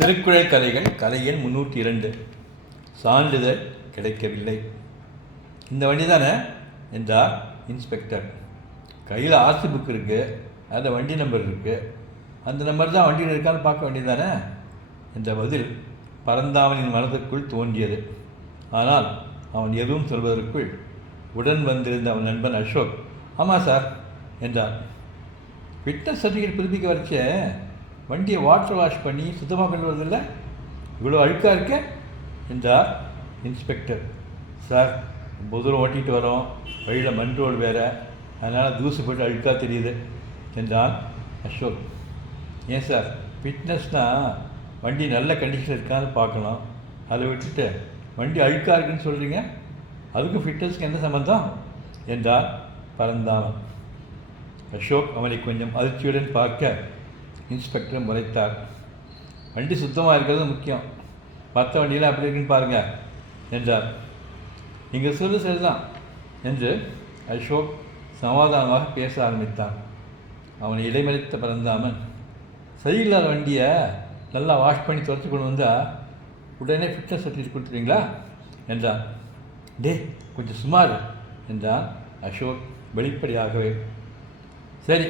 திருக்குறள் கதைகள் கதை எண் 302. சான்றிதழ் கிடைக்கவில்லை. இந்த வண்டி தானே என்றார் இன்ஸ்பெக்டர். கையில் ஆர்சி புக் இருக்குது, அதில் வண்டி நம்பர் இருக்குது. அந்த நம்பர் தான் வண்டியில் இருக்கான்னு பார்க்க வேண்டியது தானே என்ற பதில் பரந்தாமனின் மனதிற்குள் தோன்றியது. ஆனால் அவன் எதுவும் சொல்வதற்குள் உடன் வந்திருந்த அவன் நண்பன் அசோக், ஆமாம் சார் என்றான். ஃபிட்னஸ் சர்டிஃபிகேட் புதுப்பிக்க வரைச்ச வண்டியை வாட்டர் வாஷ் பண்ணி சுத்தமாக கொண்டு வரதில்லை, இவ்வளோ அழுக்காக இருக்க என்றார் இன்ஸ்பெக்டர். சார், ரொம்ப தூரம் ஓட்டிகிட்டு வரோம், வழியில் மண் ரோடு வேறு, அதனால் தூசு போட்டு அழுக்காக தெரியுது என்றான் அசோக். ஏன் சார், ஃபிட்னஸ்னால் வண்டி நல்ல கண்டிஷனில் இருக்கான்னு பார்க்கணும், அதை விட்டுட்டு வண்டி அழுக்காக இருக்குன்னு சொல்கிறீங்க, அதுக்கும் ஃபிட்னஸ்க்கு என்ன சம்மந்தம் என்றார் பரந்தாமன். அசோக் அவனை கொஞ்சம் அதிர்ச்சியுடன் பார்க்க இன்ஸ்பெக்டர் முறைத்தார். வண்டி சுத்தமாக இருக்கிறது முக்கியம், மற்ற வண்டியில் அப்படி இருக்குன்னு பாருங்கள் என்றார். நீங்கள் சொல்லு சரிதான் என்று அசோக் சமாதானமாக பேச ஆரம்பித்தான். அவனை இடைமறித்த பரந்தாமன், சரியில்லாத வண்டியை நல்லா வாஷ் பண்ணி துடைச்சி கொண்டு வந்தால் உடனே ஃபிட்னஸ் சர்டிஃபிகேட் கொடுத்துருவீங்களா என்றான். டே, கொஞ்சம் சுமார் என்றான் அசோக் வெளிப்படையாகவே. சரி,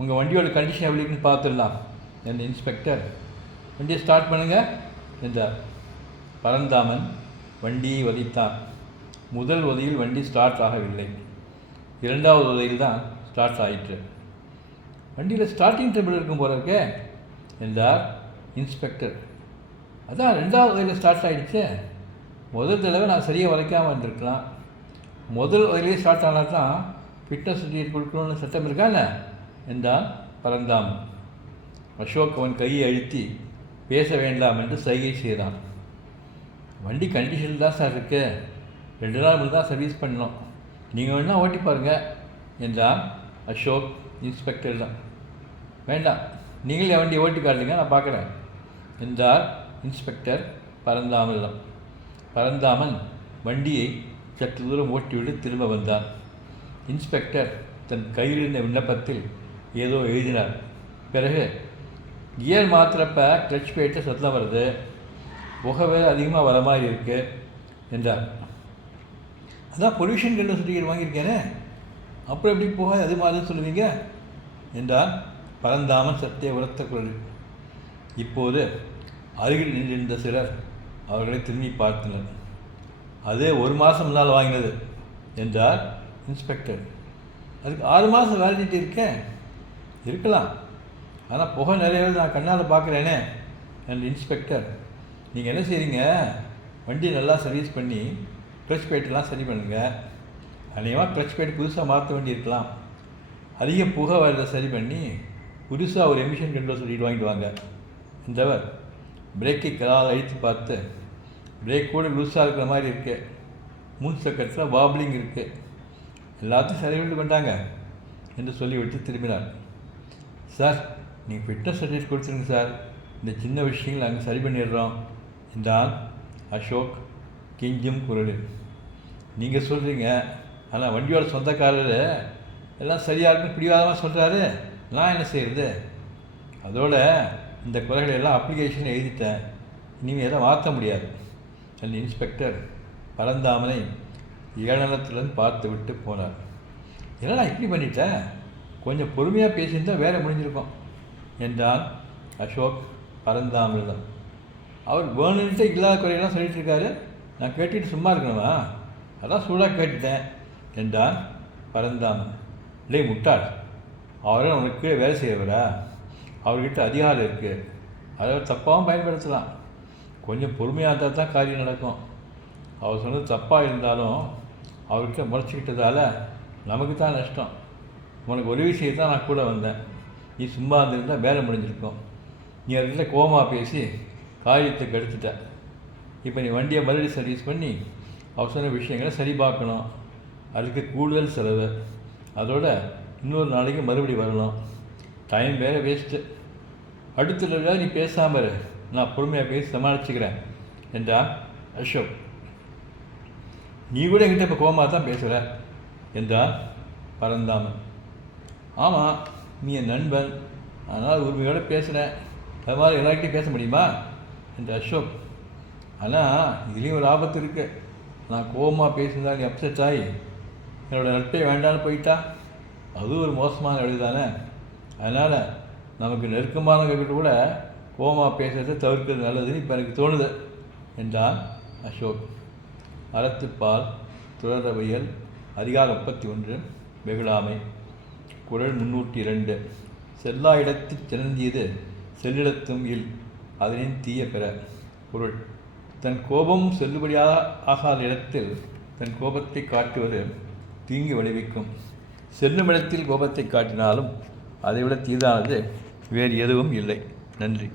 உங்கள் வண்டியோட கண்டிஷன் எப்படி இருக்குன்னு பார்த்துடலாம் என்ற இன்ஸ்பெக்டர். வண்டியை ஸ்டார்ட் பண்ணுங்கள் என்றார். பரந்தாமன் வண்டியை வலித்தான். முதல் உதையில் வண்டி ஸ்டார்ட் ஆகவில்லை, இரண்டாவது உதையில் தான் ஸ்டார்ட் ஆயிற்று. வண்டியில் ஸ்டார்டிங் ட்ரபிள் இருக்கும் போல இருக்கே என்றார் இன்ஸ்பெக்டர். அதான் ரெண்டாவது உதையில் ஸ்டார்ட் ஆகிடுச்சு. முதல் தடவை நான் சரியாக வளைக்காமல் இருந்திருக்கலாம். முதல் உதையிலே ஸ்டார்ட் ஆனால் தான் ஃபிட்னஸ் சர்டிஃபிகேட் கொடுக்கணும்னு சட்டம் இருக்காங்க என்றான் பரந்தாமன். அசோக் அவன் கையை அழுத்தி பேச வேண்டாம் என்று சைகை செய்தான். வண்டி கண்டிஷனில் தான் சார் இருக்குது, 2 நாள் முதல் தான் சர்வீஸ் பண்ணணும், நீங்கள் வேணால் ஓட்டி பாருங்கள் என்றான் அசோக் இன்ஸ்பெக்டர் தான். வேண்டாம், நீங்களே வண்டியை ஓட்டி காட்டுங்க, நான் பார்க்குறேன் என்றார் இன்ஸ்பெக்டர் பரந்தாமனிடம். பரந்தாமன் வண்டியை சற்று தூரம் ஓட்டிவிட்டு திரும்ப வந்தான். இன்ஸ்பெக்டர் தன் கையில் இருந்த விண்ணப்பத்தில் ஏதோ எழுதினார். பிறகு, கியர் மாத்திரப்ப கிளச் போயிட்டு சத்தம் வருது, புகை வேறு அதிகமாக வர மாதிரி இருக்குது என்றார். அதான் பொல்யூஷன் கண்ட சர்டிஃபிகேட் வாங்கியிருக்கேனே, அப்புறம் எப்படி புகை அது மாதிரி சொல்லுவீங்க என்றார் பரந்தாமன் சற்றே உரத்த குரலில். இப்போது அருகில் நின்றிருந்த சிலர் அவர்களை திரும்பி பார்த்தனர். அது 1 மாதம் முன்னால் வாங்கினது என்றார் இன்ஸ்பெக்டர். அதுக்கு 6 மாதம் வேலிடிட்டி இருக்கேன், இருக்கலாம், ஆனால் புகை நிறைய நான் கண்ணால் பார்க்குறேனே என்ற இன்ஸ்பெக்டர். நீங்கள் என்ன செய்கிறீங்க, வண்டி நல்லா சர்வீஸ் பண்ணி கிளச் பேட்டெல்லாம் சரி பண்ணுங்கள். அநேகமாக கிளச் பேட் புதுசாக மாற்ற வேண்டி இருக்கலாம். அதிக புகை வரதை சரி பண்ணி புதுசாக ஒரு எமிஷன் கண்ட்ரோல் சொல்லிட்டு வாங்கிட்டு வாங்க என்றவர் பிரேக்கை கலால் அழித்து பார்த்து, பிரேக் கூட லூஸாக இருக்கிற மாதிரி இருக்குது, முன் சக்கரத்தில் வாப்ளிங் இருக்குது, எல்லாத்தையும் சரி பண்ணி கொண்டாங்க என்று சொல்லிவிட்டு திரும்பினார். சார், நீங்கள் ஃபிட்னஸ் சர்டிஃபிகேட் கொடுத்துருங்க சார், இந்த சின்ன விஷயங்கள் நாங்கள் சரி பண்ணிடுறோம் என்றான் அசோக் கெஞ்சும் குரலில். நீங்கள் சொல்கிறீங்க, ஆனால் வண்டியோட சொந்தக்காரர் எல்லாம் சரியாக இருக்குன்னு பிடிவாதமாக சொல்கிறாரு, நான் என்ன செய்கிறது? அதோட இந்த குறைகளை எல்லாம் அப்ளிகேஷன் எழுதிட்டேன், இனிமேல் எல்லாம் மாற்ற முடியாது என்ற இன்ஸ்பெக்டர் பரந்தாமனை ஏளனத்துடன் பார்த்து விட்டு போனார். என்னடா இப்படி பண்ணிட்டேன், கொஞ்சம் பொறுமையாக பேசியிருந்தால் வேலை முடிஞ்சிருக்கும் என்றான் அசோக் பரந்தாமனிடம். அவர் வேணுன்ட்டு இல்லாத குறையெல்லாம் சொல்லிட்டு இருக்காரு, நான் கேட்டுட்டு சும்மா இருக்கணுமா? அதான் சூடாக கேட்டுட்டேன் என்றான் பரந்தாமன். இல்லை முட்டாள், அவரை உனக்கு வேலை செய்யவரா? அவர்கிட்ட அதிகாரம் இருக்குது, அதை தப்பாகவும் பயன்படுத்தலாம். கொஞ்சம் பொறுமையாக இருந்தால் தான் காரியம் நடக்கும். அவர் சொன்னது தப்பாக இருந்தாலும் அவர்கிட்ட முறைச்சிக்கிட்டதால் நமக்கு தான் நஷ்டம். உனக்கு ஒரு விஷயத்தான் நான் கூட வந்தேன், நீ சும்மா இருந்திருந்தால் வேலை முடிஞ்சிருக்கும். நீ அவர்கிட்ட கோபமாக பேசி காரியத்தை கெடுத்துட்ட. இப்போ நீ வண்டியை மறுபடியும் சர்வீஸ் பண்ணி அவர் சொன்ன விஷயங்களை சரி பார்க்கணும், அதுக்கு கூடுதல் செலவு, அதோட இன்னொரு நாளைக்கு மறுபடியும் வரணும், டைம் வேறு வேஸ்ட்டு. அடுத்த தடவை நீ பேசாமல் இரு, நான் பொறுமையாக பேசி சமாளிச்சுக்கிறேன் என்றான் அசோக். நீ கூட என்கிட்ட இப்போ கோபமாக தான் பேசுகிற என்றான் பரந்தாமன். ஆமாம், நீ என் நண்பன், அதனால் உரிமையோடு பேசுகிறேன், அது மாதிரி எல்லார்கிட்டையும் பேச முடியுமா என்ற அசோக். ஆனால் இதுலேயும் ஒரு ஆபத்து இருக்குது. நான் கோபமாக பேசியிருந்தா நீ அப்செட் ஆகி என்னோடய நட்பே வேண்டான்னு போயிட்டா அது ஒரு மோசமான வழி தானே. அதனால் நமக்கு நெருக்கமானவர்கிட்ட கூட கோபமாக பேசுகிறத தவிர்க்கிறது நல்லதுன்னு இப்போ எனக்கு தோணுது என்றான் அசோக். அறத்துப்பால் துறரவியல் அதிகாரம் 31 வெகுளாமை. குறள் 302. செல்லா இடத்துச் சிறந்தியது செல்லிடத்தும் இல் அதனின் தீய பெற. பொருள்: தன் கோபம் செல்லுபடியாக ஆகாத இடத்தில் தன் கோபத்தை காட்டுவது தீங்கு விளைவிக்கும். செல்லும் இடத்தில் கோபத்தை காட்டினாலும் அதைவிட தீதானது வேறு எதுவும் இல்லை. நன்றி.